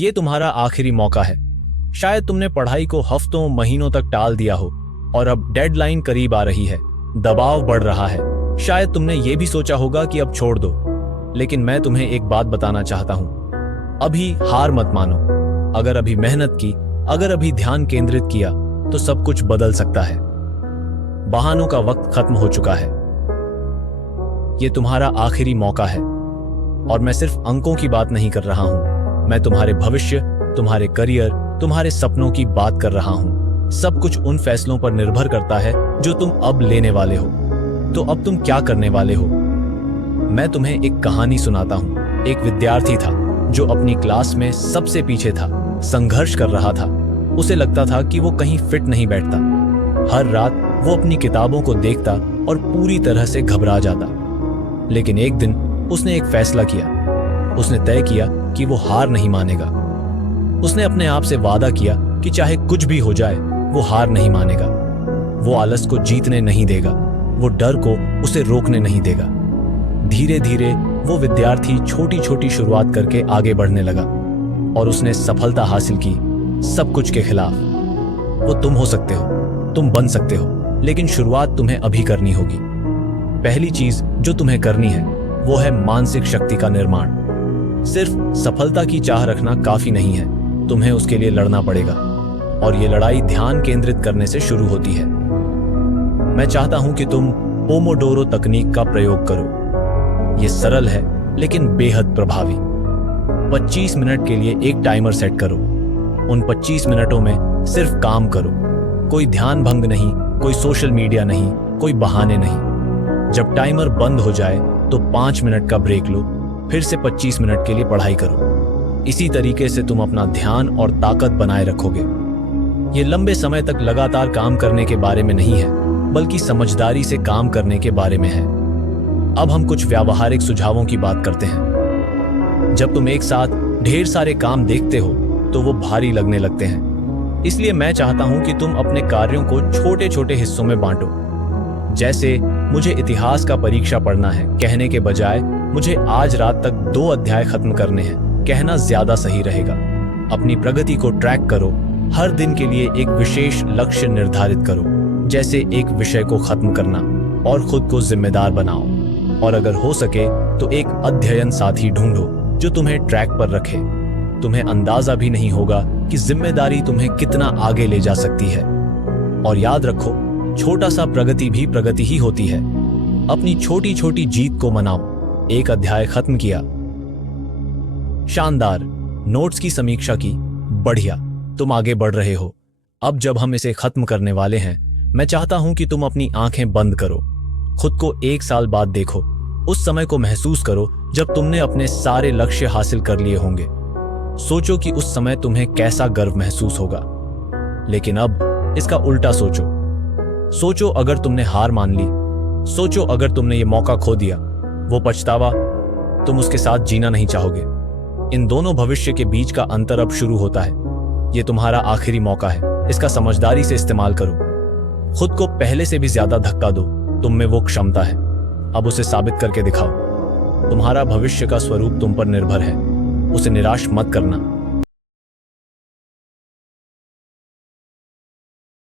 ये तुम्हारा आखिरी मौका है। शायद तुमने पढ़ाई को हफ्तों महीनों तक टाल दिया हो और अब डेडलाइन करीब आ रही है, दबाव बढ़ रहा है। शायद तुमने ये भी सोचा होगा कि अब छोड़ दो, लेकिन मैं तुम्हें एक बात बताना चाहता हूं। अभी हार मत मानो। अगर अभी मेहनत की, अगर अभी ध्यान केंद्रित किया, तो सब कुछ बदल सकता है। बहानों का वक्त खत्म हो चुका है। ये तुम्हारा आखिरी मौका है। और मैं सिर्फ अंकों की बात नहीं कर रहा हूं, मैं तुम्हारे भविष्य, तुम्हारे करियर, तुम्हारे सपनों की बात कर रहा हूं। सब कुछ उन फैसलों पर निर्भर करता है जो तुम अब लेने वाले हो। तो अब तुम क्या करने वाले हो? मैं तुम्हें एक कहानी सुनाता हूं। एक विद्यार्थी था जो अपनी क्लास में सबसे पीछे था, संघर्ष कर रहा था। उसे लगता था कि वो कहीं फिट नहीं बैठता। हर रात वो अपनी किताबों को देखता और पूरी तरह से घबरा जाता। लेकिन एक दिन उसने एक फैसला किया। उसने तय किया कि वो हार नहीं मानेगा। उसने अपने आप से वादा किया कि चाहे कुछ भी हो जाए, वो हार नहीं मानेगा। वो आलस को जीतने नहीं देगा, वो डर को उसे रोकने नहीं देगा। धीरे धीरे वो विद्यार्थी छोटी छोटी शुरुआत करके आगे बढ़ने लगा और उसने सफलता हासिल की, सब कुछ के खिलाफ। वो तुम हो सकते हो, तुम बन सकते हो, लेकिन शुरुआत तुम्हें अभी करनी होगी। पहली चीज जो तुम्हें करनी है वो है मानसिक शक्ति का निर्माण। सिर्फ सफलता की चाह रखना काफी नहीं है, तुम्हें उसके लिए लड़ना पड़ेगा। और ये लड़ाई ध्यान केंद्रित करने से शुरू होती है। मैं चाहता हूं कि तुम पोमोडोरो तकनीक का प्रयोग करो। ये सरल है लेकिन बेहद प्रभावी। 25 मिनट के लिए एक टाइमर सेट करो। उन 25 मिनटों में सिर्फ काम करो। कोई ध्यान भंग नहीं, कोई सोशल मीडिया नहीं, कोई बहाने नहीं। जब टाइमर बंद हो जाए तो 5 मिनट का ब्रेक लो, फिर से 25 मिनट के लिए पढ़ाई करो। इसी तरीके से तुम अपना ध्यान और ताकत बनाए रखोगे। ये लंबे समय तक लगातार काम करने के बारे में नहीं है, बल्कि समझदारी से काम करने के बारे में है। अब हम कुछ व्यावहारिक सुझावों की बात करते हैं। जब तुम एक साथ ढेर सारे काम देखते हो तो वो भारी लगने लगते हैं। इसलिए मैं चाहता हूं कि तुम अपने कार्यों को छोटे छोटे हिस्सों में बांटो। जैसे मुझे इतिहास का परीक्षा पढ़ना है कहने के बजाय मुझे आज रात तक 2 अध्याय खत्म करने हैं कहना ज्यादा सही रहेगा। अपनी प्रगति को ट्रैक करो। हर दिन के लिए एक विशेष लक्ष्य निर्धारित करो, जैसे एक विषय को खत्म करना, और खुद को जिम्मेदार बनाओ। और अगर हो सके तो एक अध्ययन साथी ढूंढो जो तुम्हें ट्रैक पर रखे। तुम्हें अंदाजा भी नहीं होगा कि जिम्मेदारी तुम्हें कितना आगे ले जा सकती है। और याद रखो, छोटा सा प्रगति भी प्रगति ही होती है। अपनी छोटी छोटी जीत को मनाओ। एक अध्याय खत्म किया, शानदार। नोट्स की समीक्षा की, बढ़िया, तुम आगे बढ़ रहे हो। अब जब हम इसे खत्म करने वाले हैं, मैं चाहता हूं कि तुम अपनी आंखें बंद करो। खुद को 1 साल बाद देखो। उस समय को महसूस करो जब तुमने अपने सारे लक्ष्य हासिल कर लिए होंगे। सोचो कि उस समय तुम्हें कैसा गर्व महसूस होगा। लेकिन अब इसका उल्टा सोचो। सोचो अगर तुमने हार मान ली। सोचो अगर तुमने ये मौका खो दिया। वो पछतावा, तुम उसके साथ जीना नहीं चाहोगे। इन दोनों भविष्य के बीच का अंतर अब शुरू होता है। ये तुम्हारा आखिरी मौका है, इसका समझदारी से इस्तेमाल करो। खुद को पहले से भी ज्यादा धक्का दो। तुम में वो क्षमता है, अब उसे साबित करके दिखाओ। तुम्हारा भविष्य का स्वरूप तुम पर निर्भर है, उसे निराश मत करना।